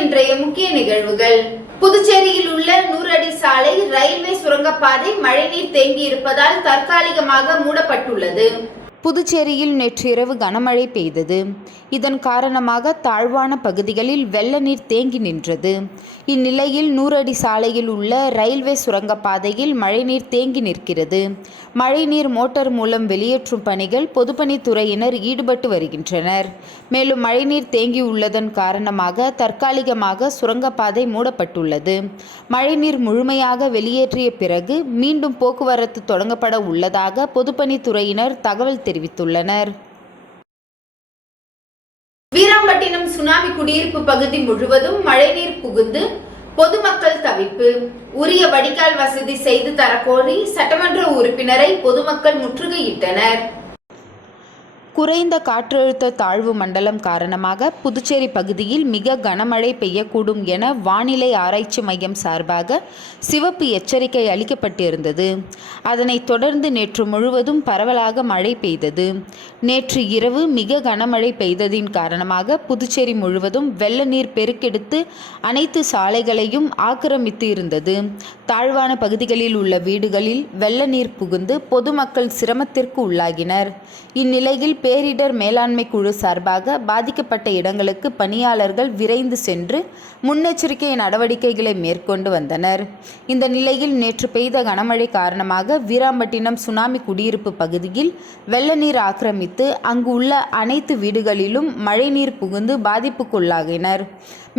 இன்றைய முக்கிய நிகழ்வுகள். புதுச்சேரியில் உள்ள 100 அடி சாலை ரயில்வே சுரங்கப்பாதை மழைநீர் தேங்கி இருப்பதால் தற்காலிகமாக மூடப்பட்டுள்ளது. புதுச்சேரியில் நேற்றிரவு கனமழை பெய்தது. இதன் காரணமாக தாழ்வான பகுதிகளில் வெள்ள நீர் தேங்கி நின்றது. இந்நிலையில் 100 அடி சாலையில் உள்ள ரயில்வே சுரங்கப்பாதையில் மழைநீர் தேங்கி நிற்கிறது. மழைநீர் மோட்டார் மூலம் வெளியேற்றும் பணிகள் பொதுப்பணித்துறையினர் ஈடுபட்டு வருகின்றனர். மேலும் மழைநீர் தேங்கியுள்ளதன் காரணமாக தற்காலிகமாக சுரங்கப்பாதை மூடப்பட்டுள்ளது. மழைநீர் முழுமையாக வெளியேற்றிய பிறகு மீண்டும் போக்குவரத்து தொடங்கப்பட உள்ளதாக பொதுப்பணித்துறையினர் தகவல் தெரிவித்துள்ளனர். வீராம்பட்டினம் சுனாமி குடியிருப்பு பகுதி முழுவதும் மழைநீர் புகுந்து பொதுமக்கள் தவிப்பு. உரிய வடிகால் வசதி செய்து தரக்கோரி சட்டமன்ற உறுப்பினரை பொதுமக்கள் முற்றுகையிட்டனர். குறைந்த காற்றழுத்த தாழ்வு மண்டலம் காரணமாக புதுச்சேரி பகுதியில் மிக கனமழை பெய்யக்கூடும் என வானிலை ஆராய்ச்சி மையம் சார்பாக சிவப்பு எச்சரிக்கை அளிக்கப்பட்டிருந்தது. அதனைத் தொடர்ந்து நேற்று முழுவதும் பரவலாக மழை பெய்தது. நேற்று இரவு மிக கனமழை பெய்ததின் காரணமாக புதுச்சேரி முழுவதும் வெள்ள நீர் பெருக்கெடுத்து அனைத்து சாலைகளையும் ஆக்கிரமித்து இருந்தது. தாழ்வான பகுதிகளில் உள்ள வீடுகளில் வெள்ள நீர் புகுந்து பொதுமக்கள் சிரமத்திற்கு உள்ளாகினர். இந்நிலையில் பேரிடர் மேலாண்மை குழு சார்பாக பாதிக்கப்பட்ட இடங்களுக்கு பணியாளர்கள் விரைந்து சென்று முன்னெச்சரிக்கை நடவடிக்கைகளை மேற்கொண்டு வந்தனர். இந்த நிலையில் நேற்று பெய்த கனமழை காரணமாக வீராம்பட்டினம் சுனாமி குடியிருப்பு பகுதியில் வெள்ள நீர் ஆக்கிரமித்து அங்கு உள்ள அனைத்து வீடுகளிலும் மழைநீர் புகுந்து பாதிப்புக்குள்ளாகினர்.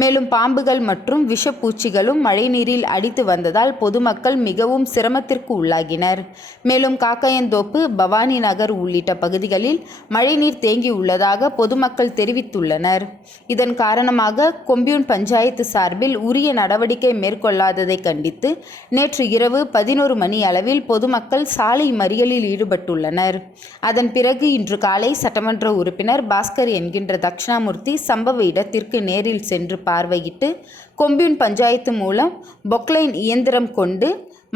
மேலும் பாம்புகள் மற்றும் விஷப்பூச்சிகளும் மழைநீரில் அடித்து வந்ததால் பொதுமக்கள் மிகவும் சிரமத்திற்கு உள்ளாகினர். மேலும் காக்கையந்தோப்பு, பவானி நகர் உள்ளிட்ட பகுதிகளில் மழைநீர் தேங்கி உள்ளதாக பொதுமக்கள் தெரிவித்துள்ளனர். இதன் காரணமாக கொம்பியூன் பஞ்சாயத்து சார்பில் உரிய நடவடிக்கை மேற்கொள்ளாததை கண்டித்து நேற்று இரவு 11 மணி அளவில் பொதுமக்கள் சாலை மறியலில் ஈடுபட்டுள்ளனர். அதன் பிறகு இன்று காலை சட்டமன்ற உறுப்பினர் பாஸ்கர் என்கின்ற தட்சிணாமூர்த்தி சம்பவ இடத்திற்கு நேரில் சென்று பார்வையிட்டு கொம்பியூன் பஞ்சாயத்து மூலம் பொக்லைன் இயந்திரம் கொண்டு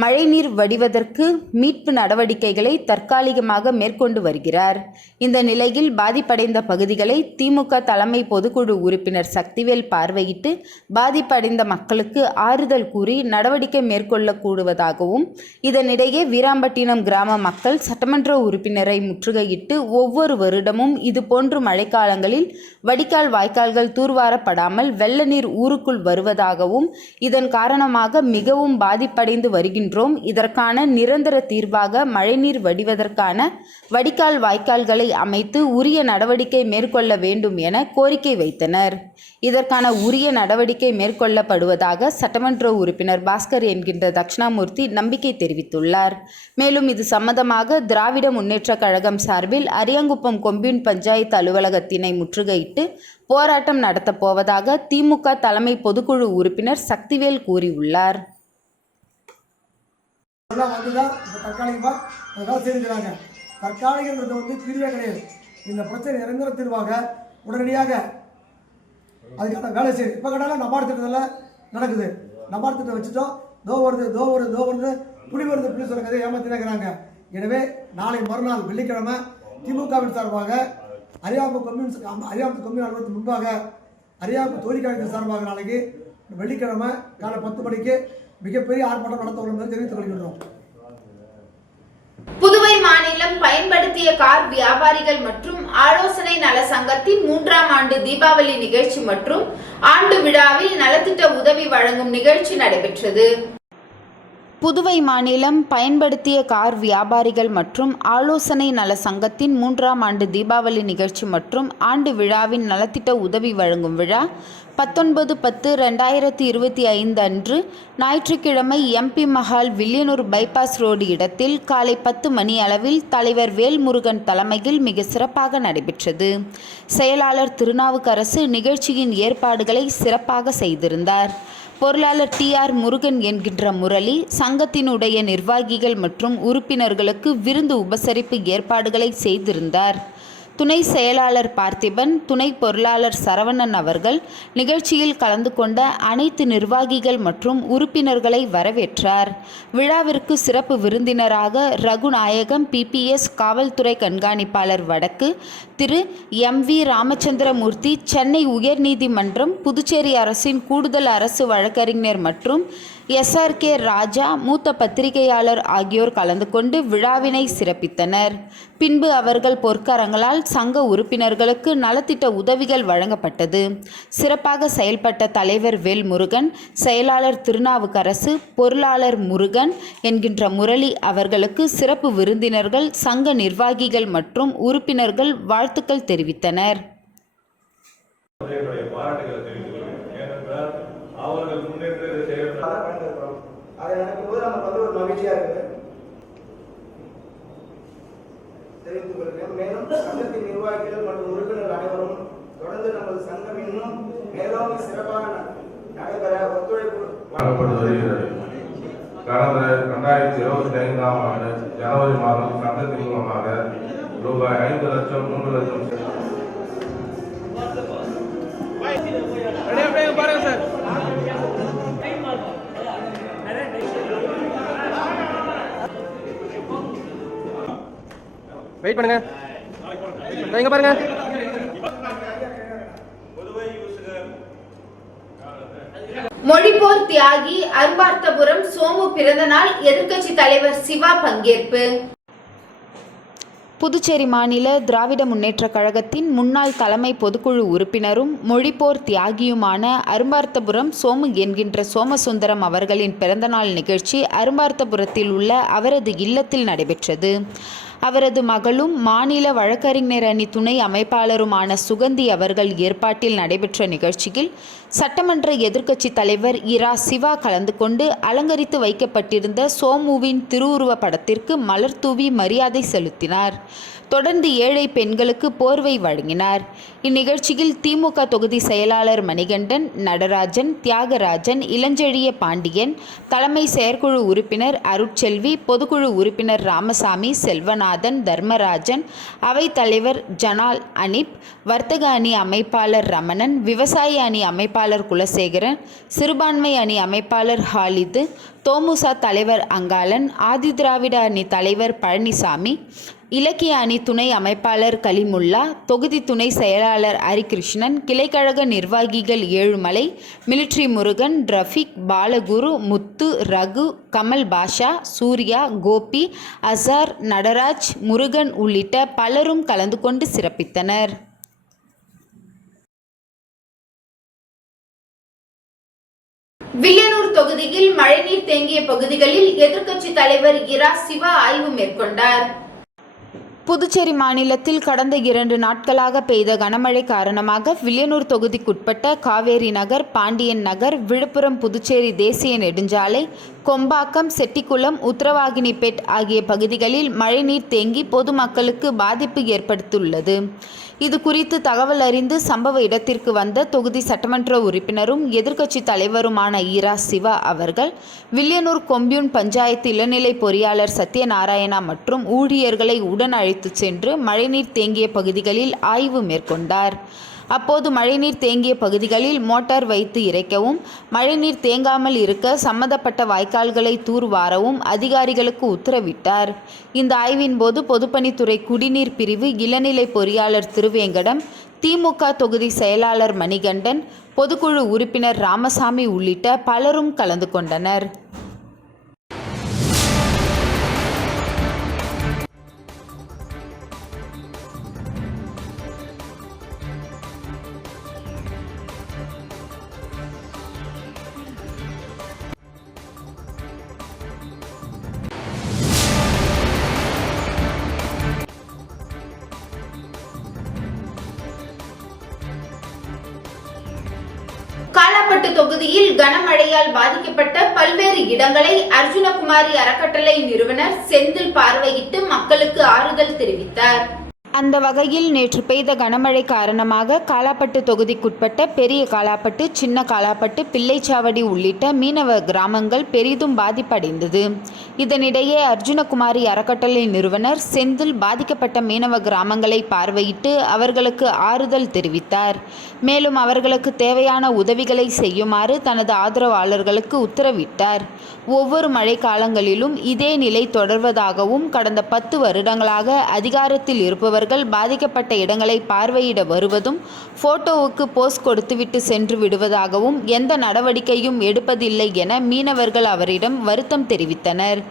மழைநீர் வடிவதற்கு மீட்பு நடவடிக்கைகளை தற்காலிகமாக மேற்கொண்டு வருகிறார். இந்த நிலையில் பாதிப்படைந்த பகுதிகளை திமுக தலைமை பொதுக்குழு உறுப்பினர் சக்திவேல் பார்வையிட்டு பாதிப்படைந்த மக்களுக்கு ஆறுதல் கூறி நடவடிக்கை மேற்கொள்ளக்கூடுவதாகவும், இதனிடையே வீராம்பட்டினம் கிராம மக்கள் சட்டமன்ற உறுப்பினரை முற்றுகையிட்டு ஒவ்வொரு வருடமும் இதுபோன்று மழைக்காலங்களில் வடிகால் வாய்க்கால்கள் தூர்வாரப்படாமல் வெள்ள நீர் ஊருக்குள் வருவதாகவும், இதன் காரணமாக மிகவும் பாதிப்படைந்து வருகின்றோம். இதற்கான நிரந்தர தீர்வாக மழைநீர் வடிவதற்கான வடிகால் வாய்க்கால்களை அமைத்து உரிய நடவடிக்கை மேற்கொள்ள வேண்டும் என கோரிக்கை வைத்தனர். இதற்கான உரிய நடவடிக்கை மேற்கொள்ளப்படுவதாக சட்டமன்ற உறுப்பினர் பாஸ்கர் என்கின்ற தட்சிணாமூர்த்தி நம்பிக்கை தெரிவித்துள்ளார். மேலும் இது சம்பந்தமாக திராவிட முன்னேற்ற கழகம் சார்பில் அரியாங்குப்பம் கொம்பியூன் பஞ்சாயத்து அலுவலகத்தினை முற்றுகையிட்டு போராட்டம் நடத்தப் போவதாக திமுக தலைமை பொதுக்குழு உறுப்பினர் சக்திவேல் கூறியுள்ளார். தற்காலிகங்கிறது தீர்வே கிடையாது. இந்த பிரச்சனை நிரந்தர தீர்வாக உடனடியாக அதுக்கான வேலை செய்யுது. இப்போ கேட்டாலும் நபார்டு திட்டத்தில் நடக்குது. நபார்டு திட்டம் வச்சுட்டோம், தோ வருது புலி வருது புலி சொல்ல கதையை ஏமாத்தினாங்கிறாங்க. எனவே நாளை மறுநாள் வெள்ளிக்கிழமை திமுகவின் சார்பாக அரியாங்குப்பம் கொம்யூன் அலுவலகத்துக்கு முன்பாக அரியாங்குப்பம் தொழிற்கழகத்தின் சார்பாக நாளைக்கு வெள்ளிக்கிழமை காலை 10 மணிக்கு மிகப்பெரிய ஆர்ப்பாட்டம் நடத்த உள்ளது என்று தெரிவித்துக் கொள்கின்றோம். புதுவை மாநிலம் பயன்படுத்திய கார் வியாபாரிகள் மற்றும் ஆலோசனை நல சங்கத்தின் 3ஆம் ஆண்டு தீபாவளி நிகழ்ச்சி மற்றும் ஆண்டு விழாவில் நலத்திட்ட உதவி வழங்கும் நிகழ்ச்சி நடைபெற்றது. புதுவை மாநிலம் பயன்படுத்திய கார் வியாபாரிகள் மற்றும் ஆலோசனை நல சங்கத்தின் 3ஆம் ஆண்டு தீபாவளி நிகழ்ச்சி மற்றும் ஆண்டு விழாவின் நலத்திட்ட உதவி வழங்கும் விழா 19/10/2025 அன்று ஞாயிற்றுக்கிழமை MP Mahal Villianur bypass road இடத்தில் காலை 10 மணி அளவில் தலைவர் வேல்முருகன் தலைமையில் மிக சிறப்பாக நடைபெற்றது. செயலாளர் திருநாவுக்கரசு நிகழ்ச்சியின் ஏற்பாடுகளை சிறப்பாக செய்திருந்தார். பொருளாளர் TR முருகன் என்கின்ற முரளி சங்கத்தினுடைய நிர்வாகிகள் மற்றும் உறுப்பினர்களுக்கு விருந்து உபசரிப்பு ஏற்பாடுகளை செய்திருந்தார். துணை செயலாளர் பார்த்திபன், துணை பொருளாளர் சரவணன் அவர்கள் நிகழ்ச்சியில் கலந்து கொண்ட அனைத்து நிர்வாகிகள் மற்றும் உறுப்பினர்களை வரவேற்றார். விழாவிற்கு சிறப்பு விருந்தினராக ரகுநாயகம் PPS காவல்துறை கண்காணிப்பாளர் வடக்கு திரு MV ராமச்சந்திரமூர்த்தி, சென்னை உயர்நீதிமன்றம், புதுச்சேரி அரசின் கூடுதல் அரசு வழக்கறிஞர் மற்றும் SRK ராஜா மூத்த பத்திரிகையாளர் ஆகியோர் கலந்து கொண்டு விழாவினை சிறப்பித்தனர். பின்பு அவர்கள் பொற்கரங்களால் சங்க உறுப்பினர்களுக்கு நலத்திட்ட உதவிகள் வழங்கப்பட்டது. சிறப்பாக செயல்பட்ட தலைவர் வேல்முருகன், செயலாளர் திருநாவுக்கரசு, பொருளாளர் முருகன் என்கின்ற முரளி அவர்களுக்கு சிறப்பு விருந்தினர்கள், சங்க நிர்வாகிகள் மற்றும் உறுப்பினர்கள் வாழ்த்துக்கள் தெரிவித்தனர். அவர்கள் முன்னெடுத்து அதை நினைக்கும்போது நமக்கு ஒரு மகிழ்ச்சியா இருக்கு தெரிவித்துக் கொள்கிறேன். மேலும் சங்கத்தின் நிர்வாகிகள் மற்றும் உறுப்பினர்கள் அனைவரும் தொடர்ந்து நமது சங்கம் இன்னும் மேலும் சிறப்பாக நடைபெற ஒத்துழைப்பு வழங்கப்பட்டு வருகிறது. கடந்த 2025ஆம் ஆண்டு ஜனவரி மாதம் சங்கத்தின் மூலமாக ரூபாய் 5 லட்சம் 3 லட்சம் பாருங்க சார். வெயிட் பண்ணுங்க. இங்க பாருங்க. மொழிப்போர் தியாகி அரும்பார்த்தபுரம் சோமு பிறந்தநாள் எதிர்க்கட்சி தலைவர் சிவா பங்கேற்பு. புதுச்சேரி மாநில திராவிட முன்னேற்றக் கழகத்தின் முன்னாள் தலைமை பொதுக்குழு உறுப்பினரும் மொழிப்போர் தியாகியுமான அரும்பார்த்தபுரம் சோமு என்கின்ற சோமசுந்தரம் அவர்களின் பிறந்தநாள் நிகழ்ச்சி அரும்பார்த்தபுரத்தில் உள்ள அவரது இல்லத்தில் நடைபெற்றது. அவரது மகளும் மாநில வழக்கறிஞர் அணி துணை அமைப்பாளருமான சுகந்தி அவர்கள் ஏற்பாட்டில் நடைபெற்ற நிகழ்ச்சியில் சட்டமன்ற எதிர்க்கட்சி தலைவர் இரா சிவா கலந்து கொண்டு அலங்கரித்து வைக்கப்பட்டிருந்த சோமுவின் திருவுருவ படத்திற்கு மலர் தூவி மரியாதை செலுத்தினார். தொடர்ந்து ஏழை பெண்களுக்கு போர்வை வழங்கினார். இந்நிகழ்ச்சியில் திமுக தொகுதி செயலாளர் மணிகண்டன், நடராஜன், தியாகராஜன், இளஞ்செழிய பாண்டியன், தலைமை செயற்குழு உறுப்பினர் அருட்செல்வி, பொதுக்குழு உறுப்பினர் ராமசாமி, செல்வநாதன், தர்மராஜன், அவைத்தலைவர் ஜனால் அனிப், வர்த்தக அணி அமைப்பாளர் ரமணன், விவசாய அணி அமைப்பாளர் குலசேகரன், சிறுபான்மை அணி அமைப்பாளர் ஹாலிது, தோமுசா தலைவர் அங்காளன், ஆதிதிராவிட அணி தலைவர் பழனிசாமி, இலக்கிய அணி துணை அமைப்பாளர் கலிமுல்லா, தொகுதி துணை செயலாளர் ஹரிகிருஷ்ணன், கிளைக்கழக நிர்வாகிகள் ஏழுமலை, மிலிட்ரி முருகன், ரஃபிக், பாலகுரு, முத்து, ரகு, கமல் பாஷா, சூர்யா, கோபி, அசார், நடராஜ், முருகன் உள்ளிட்ட பலரும் கலந்து கொண்டு சிறப்பித்தனர். வில்லியனூர் தொகுதியில் மழைநீர் தேங்கிய பகுதிகளில் எதிர்க்கட்சி தலைவர் இரா சிவா ஆய்வு மேற்கொண்டார். புதுச்சேரி மாநிலத்தில் கடந்த 2 நாட்களாக பெய்த கனமழை காரணமாக வில்லியனூர் தொகுதிக்குட்பட்ட காவேரி நகர், பாண்டியன் நகர், விழுப்புரம் புதுச்சேரி தேசிய நெடுஞ்சாலை, கொம்பாக்கம், செட்டிக்குளம், உத்தரவாகினிபேட் ஆகிய பகுதிகளில் மழைநீர் தேங்கி பொதுமக்களுக்கு பாதிப்பு ஏற்படுத்தியுள்ளது. இது குறித்து தகவல் அறிந்து சம்பவ இடத்திற்கு வந்த தொகுதி சட்டமன்ற உறுப்பினரும் எதிர்க்கட்சி தலைவருமான இரா சிவா அவர்கள் வில்லியனூர் கொம்யூன் பஞ்சாயத்து இளநிலை பொறியாளர் சத்யநாராயணா மற்றும் ஊழியர்களை உடன் அழைத்து சென்று மழைநீர் தேங்கிய பகுதிகளில் ஆய்வு மேற்கொண்டார். அப்போது மழைநீர் தேங்கிய பகுதிகளில் மோட்டார் வைத்து இறைக்கவும், மழைநீர் தேங்காமல் இருக்க சம்பந்தப்பட்ட வாய்க்கால்களை தூர்வாரவும் அதிகாரிகளுக்கு உத்தரவிட்டார். இந்த ஆய்வின் போது பொதுப்பணித்துறை குடிநீர் பிரிவு இளநிலை பொறியாளர் திருவேங்கடம், திமுக தொகுதி செயலாளர் மணிகண்டன், பொதுக்குழு உறுப்பினர் ராமசாமி உள்ளிட்ட பலரும் கலந்து கொண்டனர். காலாப்பட்டு தொகுதியில் கனமழையால் பாதிக்கப்பட்ட பல்வேறு இடங்களை அர்ஜுனகுமாரி அறக்கட்டளை நிறுவனர் செந்தில் பார்வையிட்டு மக்களுக்கு ஆறுதல் தெரிவித்தார். அந்த வகையில் நேற்று பெய்த கனமழை காரணமாக காலாப்பட்டு தொகுதிக்குட்பட்ட பெரிய காலாப்பட்டு, சின்ன காலாப்பட்டு, பிள்ளைச்சாவடி உள்ளிட்ட மீனவ கிராமங்கள் பெரிதும் பாதிப்படைந்தது. இதனிடையே அர்ஜுனகுமாரி அறக்கட்டளை நிறுவனர் செந்தில் பாதிக்கப்பட்ட மீனவ கிராமங்களை பார்வையிட்டு அவர்களுக்கு ஆறுதல் தெரிவித்தார். மேலும் அவர்களுக்கு தேவையான உதவிகளை செய்யுமாறு தனது ஆதரவாளர்களுக்கு உத்தரவிட்டார். ஒவ்வொரு மழை காலங்களிலும் இதே நிலை தொடர்வதாகவும் கடந்த 10 வருடங்களாக அதிகாரத்தில் இருப்பவர்கள் பாதிக்கப்பட்ட இடங்களை பார்வையிட வருவதும் போட்டோவுக்கு போஸ் கொடுத்துவிட்டு சென்று விடுவதாகவும் எந்த நடவடிக்கையும் எடுப்பதில்லை என மீனவர்கள் அவரிடம் வருத்தம் தெரிவித்தனர்.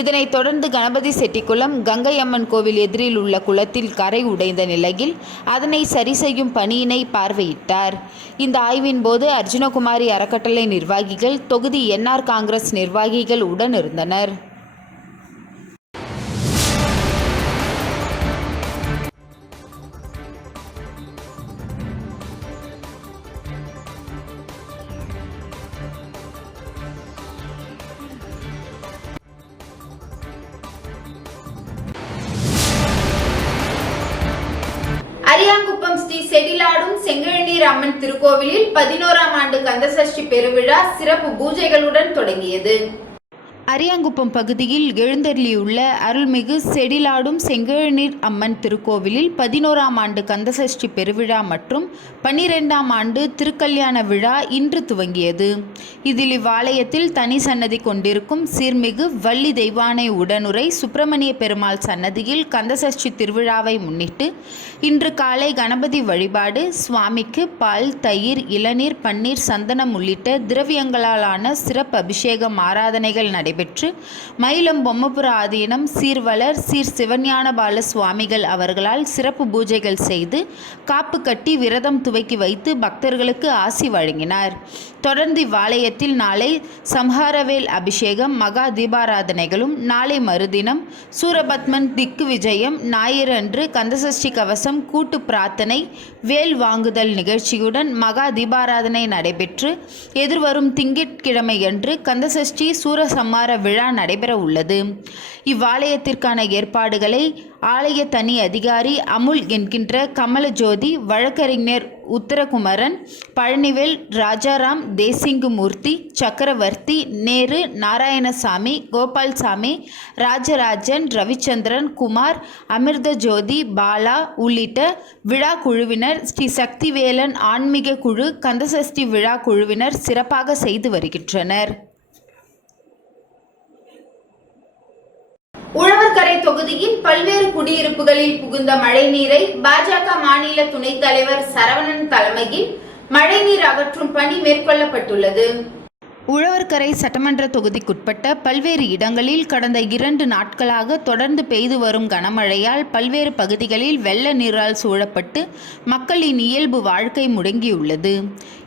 இதனைத் தொடர்ந்து கணபதி செட்டிக்குளம் கங்கையம்மன் கோவில் எதிரில் உள்ள குளத்தில் கரை உடைந்த நிலையில் அதனை சரி செய்யும் பணியினை பார்வையிட்டார். இந்த ஆய்வின் போது அர்ஜுனகுமாரி அறக்கட்டளை நிர்வாகிகள், தொகுதி என்ஆர் காங்கிரஸ் நிர்வாகிகள் உடன் இருந்தனர். அரியாங்குப்பம் ஸ்ரீ செடிலாடும் செங்கழநீர் அம்மன் திருக்கோவிலில் 11ஆம் ஆண்டு கந்தசஷ்டி பெருவிழா சிறப்பு பூஜைகளுடன் தொடங்கியது. அரியாங்குப்பம் பகுதியில் எழுந்தருளியுள்ள அருள்மிகு செடிலாடும் செங்கழநீர் அம்மன் திருக்கோவிலில் 11ஆம் ஆண்டு கந்தசஷ்டி பெருவிழா மற்றும் 12ஆம் ஆண்டு திருக்கல்யாண விழா இன்று துவங்கியது. இதில் இவ்வாலயத்தில் தனி சன்னதி கொண்டிருக்கும் சீர்மிகு வள்ளி தெய்வானை உடனுரை சுப்பிரமணிய பெருமாள் சன்னதியில் கந்தசஷ்டி திருவிழாவை முன்னிட்டு இன்று காலை கணபதி வழிபாடு, சுவாமிக்கு பால், தயிர், இளநீர், பன்னீர், சந்தனம் உள்ளிட்ட திரவியங்களாலான சிறப்பு அபிஷேகம் ஆராதனைகள் நடைபெற்று மயிலம் பொம்மபுர ஆதீனம் சீர்வளர் சீர் சிவஞானபால சுவாமிகள் அவர்களால் சிறப்பு பூஜைகள் செய்து காப்பு கட்டி விரதம் துவக்கி வைத்து பக்தர்களுக்கு ஆசி வழங்கினார். தொடர்ந்து இவ்வாலயத்தில் நாளை சம்ஹாரவேல் அபிஷேகம், மகா தீபாராதனைகளும், நாளை மறுதினம் சூரபத்மன் திக்கு விஜயம், ஞாயிறு அன்று கந்தசஷ்டி கவசம், கூட்டு பிரார்த்தனை, வேல் வாங்குதல் நிகழ்ச்சியுடன் மகா தீபாராதனை நடைபெற்று எதிர்வரும் திங்கட்கிழமையன்று கந்தசஷ்டி சூரசம்மார விழா நடைபெற உள்ளது. இவ்வாலயத்திற்கான ஏற்பாடுகளை ஆலய தனி அதிகாரி அமுல் என்கின்ற கமலஜோதி, வழக்கறிஞர் உத்தரகுமரன், பழனிவேல், ராஜாராம், தேசிங்குமூர்த்தி, சக்கரவர்த்தி, நேரு, நாராயணசாமி, கோபால்சாமி, ராஜராஜன், ரவிச்சந்திரன், குமார், அமிர்தஜோதி, பாலா உள்ளிட்ட விழா குழுவினர், ஸ்ரீ சக்திவேலன் ஆன்மீக குழு, கந்தசஷ்டி விழா குழுவினர் சிறப்பாக செய்து வருகின்றனர். உழவர்கரை தொகுதியில் பல்வேறு குடியிருப்புகளில் புகுந்த மழைநீரை பாஜக மாநில துணைத் தலைவர் சரவணன் தலைமையில் மழைநீர் அகற்றும் பணி மேற்கொள்ளப்பட்டுள்ளது. உழவர்கரை சட்டமன்ற தொகுதிக்குட்பட்ட பல்வேறு இடங்களில் கடந்த 2 நாட்களாக தொடர்ந்து பெய்து வரும் கனமழையால் பல்வேறு பகுதிகளில் வெள்ள நீரால் சூழப்பட்டு மக்களின் இயல்பு வாழ்க்கை முடங்கியுள்ளது.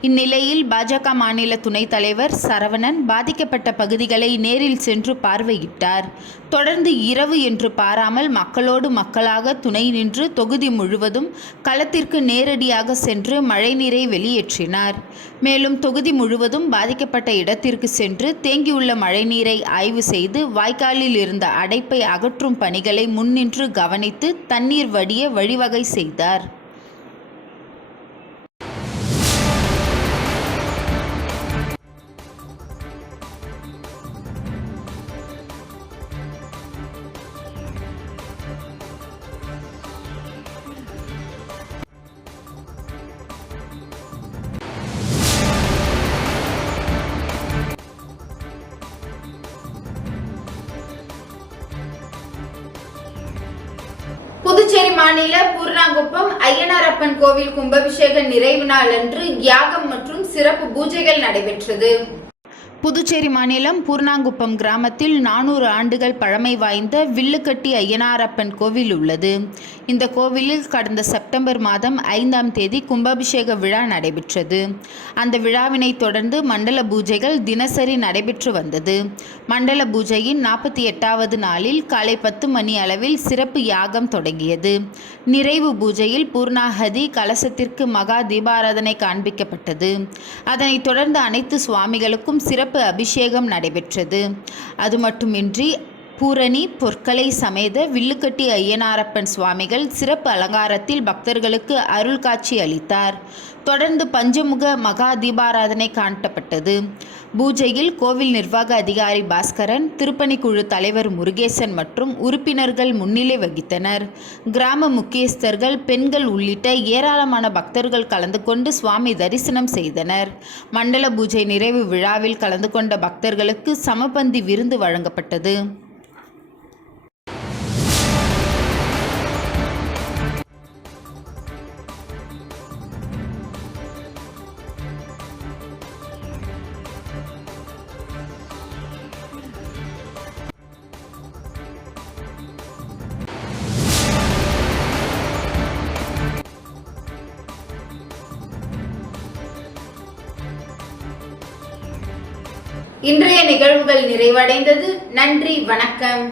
இந்நிலையில் பாஜக மாநில துணைத் தலைவர் சரவணன் பாதிக்கப்பட்ட பகுதிகளை நேரில் சென்று பார்வையிட்டார். தொடர்ந்து இரவு என்று பாராமல் மக்களோடு மக்களாக துணை நின்று தொகுதி முழுவதும் களத்திற்கு நேரடியாக சென்று மழைநீரை வெளியேற்றினார். மேலும் தொகுதி முழுவதும் பாதிக்கப்பட்ட இடத்திற்கு சென்று தேங்கியுள்ள மழைநீரை ஆய்வு செய்து வாய்க்காலில் இருந்த அடைப்பை அகற்றும் பணிகளை முன்னின்று கவனித்து தண்ணீர் வடிய வழிவகை செய்தார். புதுச்சேரி மாநில பூர்ணாங்குப்பம் ஐயனாரப்பன் கோவில் கும்பாபிஷேக நிறைவு நாள் அன்று யாகம் மற்றும் சிறப்பு பூஜைகள் நடைபெற்றது. புதுச்சேரி மாநிலம் பூர்ணாங்குப்பம் கிராமத்தில் 400 ஆண்டுகள் பழமை வாய்ந்த வில்லுக்கட்டி ஐயனாரப்பன் கோவில் உள்ளது. இந்த கோவிலில் கடந்த செப்டம்பர் மாதம் 5ஆம் தேதி கும்பாபிஷேக விழா நடைபெற்றது. அந்த விழாவினை தொடர்ந்து மண்டல பூஜைகள் தினசரி நடைபெற்று வந்தது. மண்டல பூஜையின் 48வது நாளில் காலை 10 மணி அளவில் சிறப்பு யாகம் தொடங்கியது. நிறைவு பூஜையில் பூர்ணாகதி கலசத்திற்கு மகா தீபாராதனை காண்பிக்கப்பட்டது. அதனைத் தொடர்ந்து அனைத்து சுவாமிகளுக்கும் சிறப்பு அபிஷேகம் நடைபெற்றது. அது மட்டுமின்றி பூரணி பொற்கலை சமேத வில்லுக்கட்டி ஐயனாரப்பன் சுவாமிகள் சிறப்பு அலங்காரத்தில் பக்தர்களுக்கு அருள் காட்சி அளித்தார். தொடர்ந்து பஞ்சமுக மகா தீபாராதனை காட்டப்பட்டது. பூஜையில் கோவில் நிர்வாக அதிகாரி பாஸ்கரன், திருப்பணிக்குழு தலைவர் முருகேசன் மற்றும் உறுப்பினர்கள் முன்னிலை வகித்தனர். கிராம முக்கியஸ்தர்கள், பெண்கள் உள்ளிட்ட ஏராளமான பக்தர்கள் கலந்து கொண்டு சுவாமி தரிசனம் செய்தனர். மண்டல பூஜை நிறைவு விழாவில் கலந்து கொண்ட பக்தர்களுக்கு சமபந்தி விருந்து வழங்கப்பட்டது. இன்றைய நிகழ்வுகள் நிறைவடைந்தது. நன்றி, வணக்கம்.